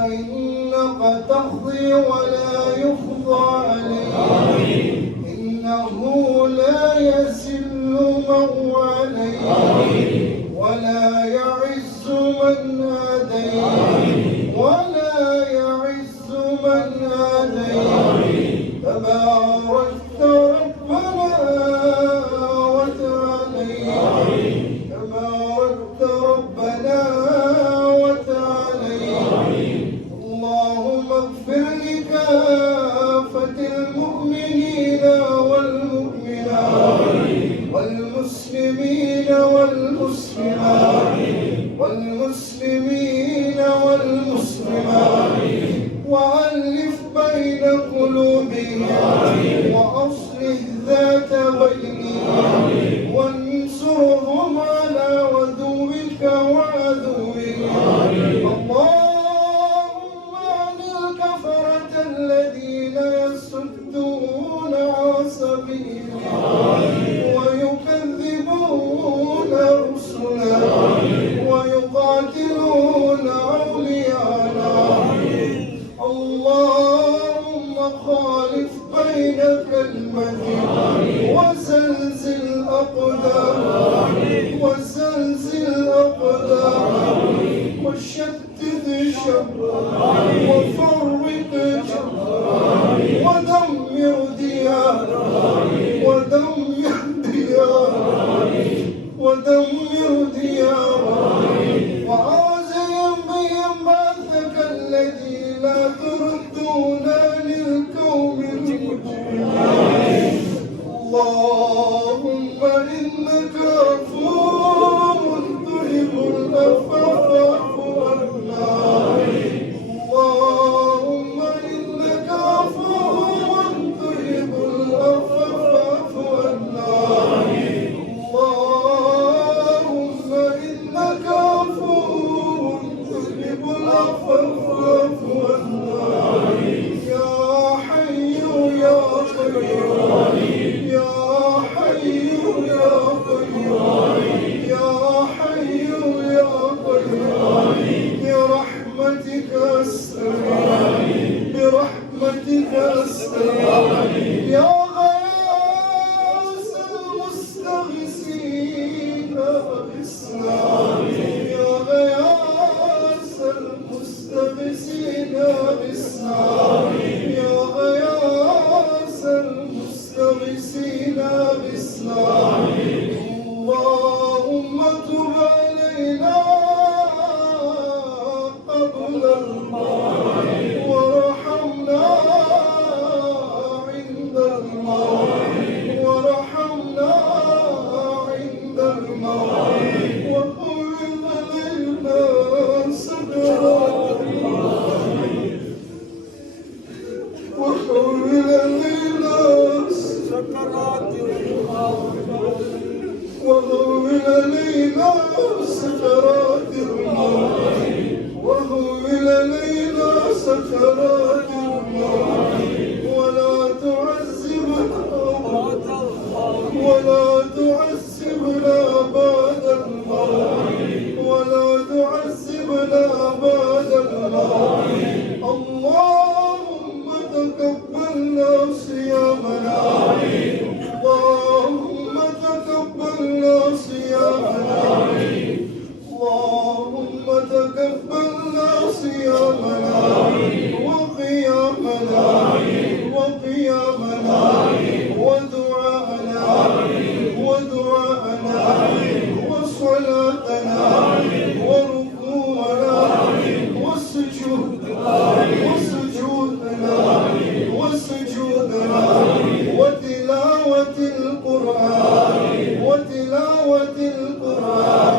فإنك تقضي ولا يقضى عليك إنه لا يذل من واليت ولا يعز من هديت ولا يعز من هديت تباركت ربنا وتعاليت تباركت ربنا وتعاليت اللهم اغفر لكافة المؤمنين والمؤمنات والمسلمين والمسلمات والمسلمين والمسلمات وألف بين قلوبهم وأصلح ذات بينهم وانصرهم على عدوك وعدوهم اللهم عن الكفرة الذين يصدون عن سبيلك ويكذبون رسلك ويقاتلون أولياءنا اللهم خالف بين كلمتهم وزلزل أقدامهم وزلزل أقدامهم وشتت شملهم وفرق جمعهم ودمر ديارهم ودمر ديارهم ودمر ديارهم وعازهم بهم بعثك الذي لا تردون للقوم المجرمين اللهم إنك عفو تحب العفو فاعف عنا اللهم إنك عفو تحب العفو فاعف عنا اللهم إنك عفو تحب العفو فاعف عنا يا حي يا قيوم يا حي يا قيوم يا حي يا قيوم برحمتك أستغيث برحمتك أستغيث يا غياث المستغيثين أغثنا يا غياث المستغيثين أغثنا يا غياث المستغيثين أغثنا اللهم تب علينا قبل الموت وارحمنا عند الموت وارحمنا عند الموت وقل علينا سكرات الموت وقل علينا سكرات الموت وهون علينا سكرات الموت وهون علينا سكرات الموت ولا تعذبنا ولا تعذبنا بعد الموت ولا تعذبنا بعد الموت اللهم تقبلنا صيامنا اللهم تقبلنا صيامنا اللهم تقبلنا صيامنا وقيامنا وقيامنا ودعاءنا ودعاءنا وصلاتنا وركوعنا وسجودنا وسجودنا وسجودنا وتلاوة القرآن وتلاوة القرآن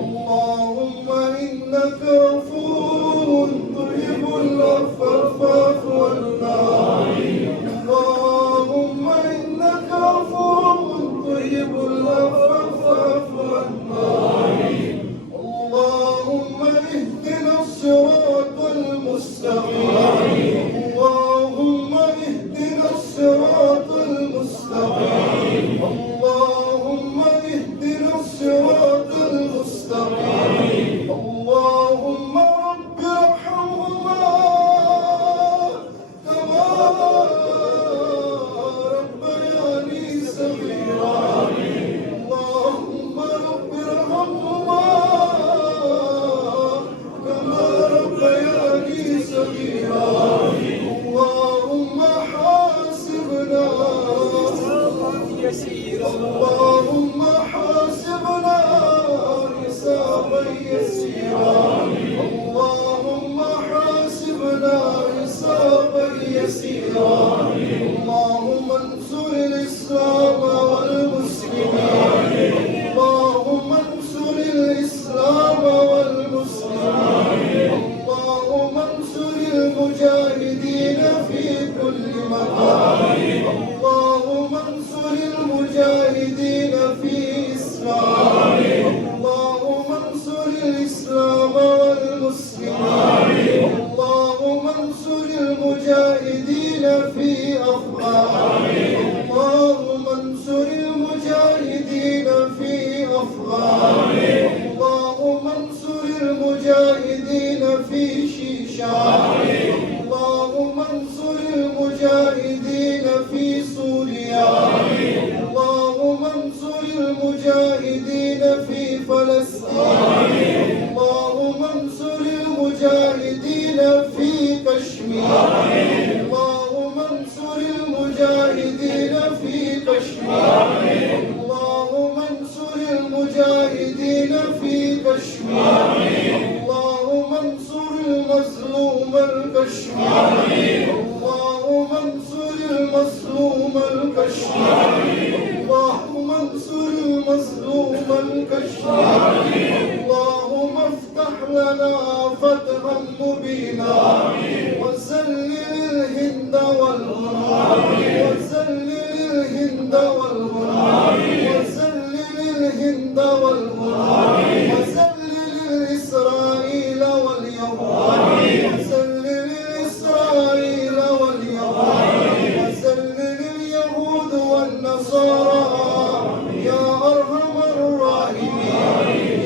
اللهم إنك غفور تحب العفو فاعف عنا اللهم إنك غفور تحب العفو فاعف عنا اللهم اهدنا الصراط المستقيم اللهم اهدنا الصراط المستقيم اللهم اهدنا الصراط المستقيم اللهم رب ارحمهما الشام. اللهم انصر المجاهدين في سوريا. اللهم انصر المجاهدين في فلسطين. اللهم انصر المجاهدين في كشمير. اللهم انصر المجاهدين في كشمير. اللهم انصر المجاهدين في كشمير. اللهم انصر المظلوم الكشميري. اللهم انصر المظلوم الكشميري. اللهم انصر المظلوم الكشميري. اللهم افتح لنا فتحا مبينا وذلل الهند والهنود. وذلل الهند والهنود. وذلل الهند والهنود. وذلل إسرائيل واليهود. وذلل إسرائيل واليهود. وذلل اليهود والنصارى يا أرحم الراحمين.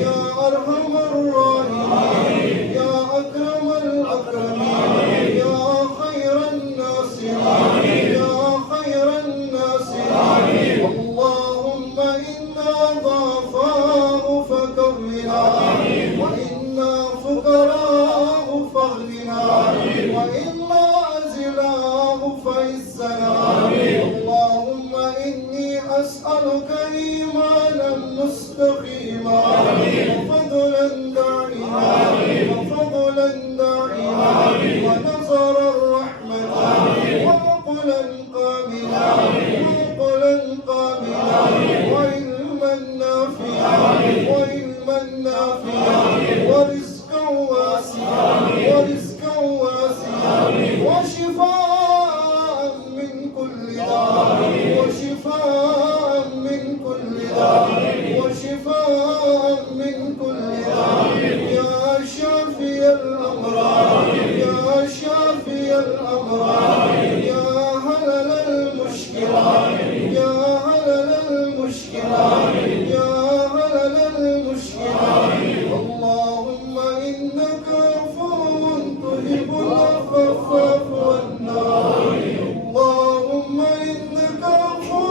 يا أرحم الراحمين. يا أكرم الأكرمين. يا خير الناصرين. يا خير الناصرين. اللهم إنا ضعفاء فكرمنا وإنا فقراء فاغننا وإنا أزلاء فعزنا. اللهم إني أسألك إيمانا مستقيما وفضلا دائما وفضلا دائما ونظرا رحمة وعقلا كاملا وعقلا كاملا وعلما نافعا وعلما نافعا ورزقا واسعا ورزقا واسعا وشفاء من كل داء وشفاء من كل داء وشفاء من كل داء يا شافي الأمراض يا شافي الأمراض يا حلل المشكلات يا حلل المشكلات يا حلل المشكلات. اللهم إنك عفو تحب العفو فاعف عنا. اللهم إنك عفو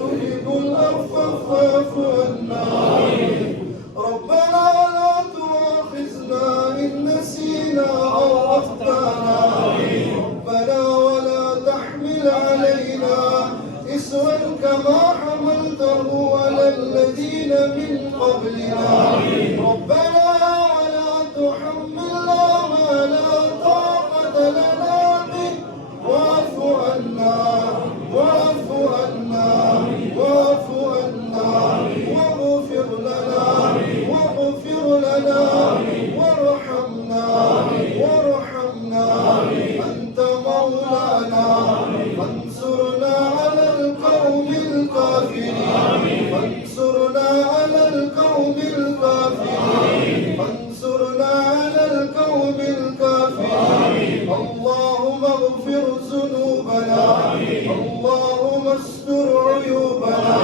تحب العفو فاعف عنا. ربنا لا تؤاخذنا إن نسينا أو أخطأنا. ربنا ولا تحمل علينا إصرا كما حملته على الذين من قبلنا. ربنا ولا تحملنا ما لا طاقة لنا به واعف عنا واعف عنا واعف عنا واغفر لنا واغفر لنا وارحمنا وارحمنا. أنت مولانا فانصرنا على القوم الكافرين. فانصرنا على القوم الكافرين. فانصرنا على القوم الكافرين. اللهم اغفر ذنوبنا. اللهم استر عيوبنا.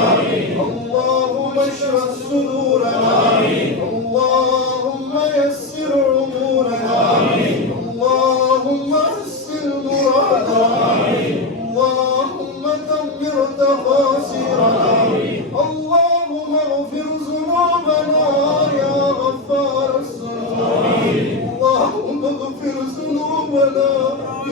اللهم اشرح صدورنا. اللهم يسر امورنا. اللهم حسن مرادنا. اللهم دمر تقاصيرنا. اللهم اغفر ذنوبنا يا غفار الذنوب. اللهم اغفر ذنوبنا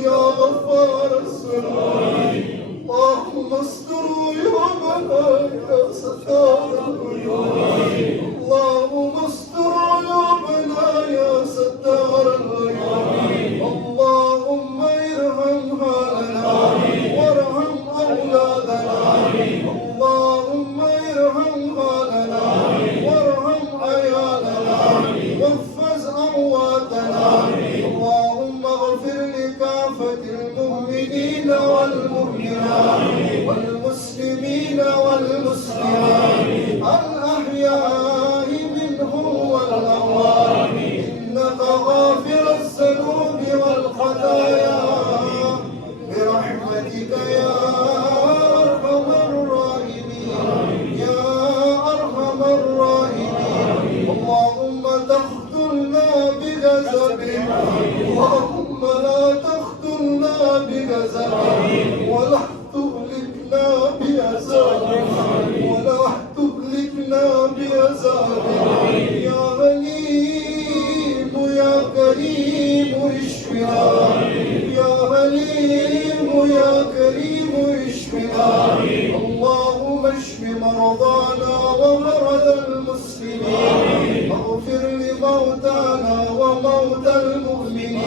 يا غفار الذنوب. اللهم استر عيوبنا يا ستار العيوب. اللهم استر عيوبنا يا ستار العيوب. اللهم ارحم حالنا وارحم أولادنا. اللهم ارحم حالنا وارحم عيالنا واحفظ أمواتنا. اللهم اغفر لكافة المؤمنين والمؤمنات والمسلمين والمسلمات الأحياء منهم والأموات إنك غافر الذنوب والخطايا برحمتك يا أرحم الراحمين يا أرحم الراحمين. اللهم تقتلنا بغضبك كريم اشفنا يا حليم يا كريم اشفنا اللهم اشف مرضانا ومرضى المسلمين اغفر لموتانا وموتى المؤمنين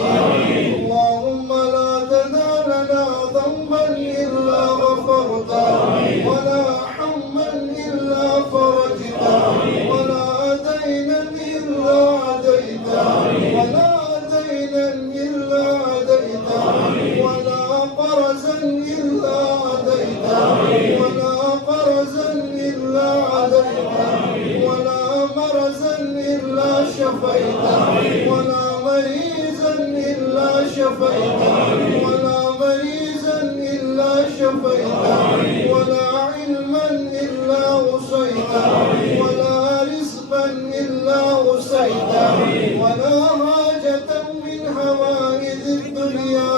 اللهم لا تدع لنا ذنبا إلا غفرته ولا حما إلا فرجته ولا دينا إلا عديته ولا دينا إلا عديته ولا قرزا إلا عديته ولا قرزا إلا عديته ولا مرزا إلا شفيته ولا مريزا إلا شفيته ولا مريزا إلا شفيته ولا علما إلا وصيته ولا رزقا إلا وسعته ولا حاجة من حوائج الدنيا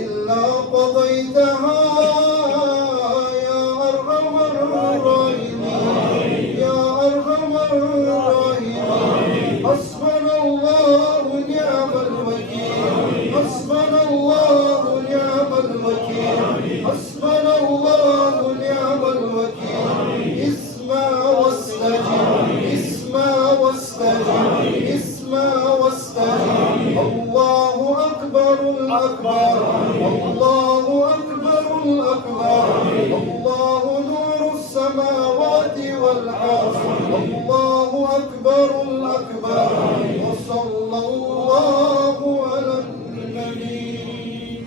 إلا قضيتها يا أرحم الراحمين يا أرحم الراحمين حسبنا الله ونعم الوكيل حسبنا الله ونعم الوكيل حسبنا الله ونعم الوكيل اسمع واستجب اسمع واستجب اسمع واستجب الله أكبر الأكبر الله أكبر الأكبر الله نور السماوات والأرض الله أكبر الأكبر وصلى الله على النبي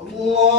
الله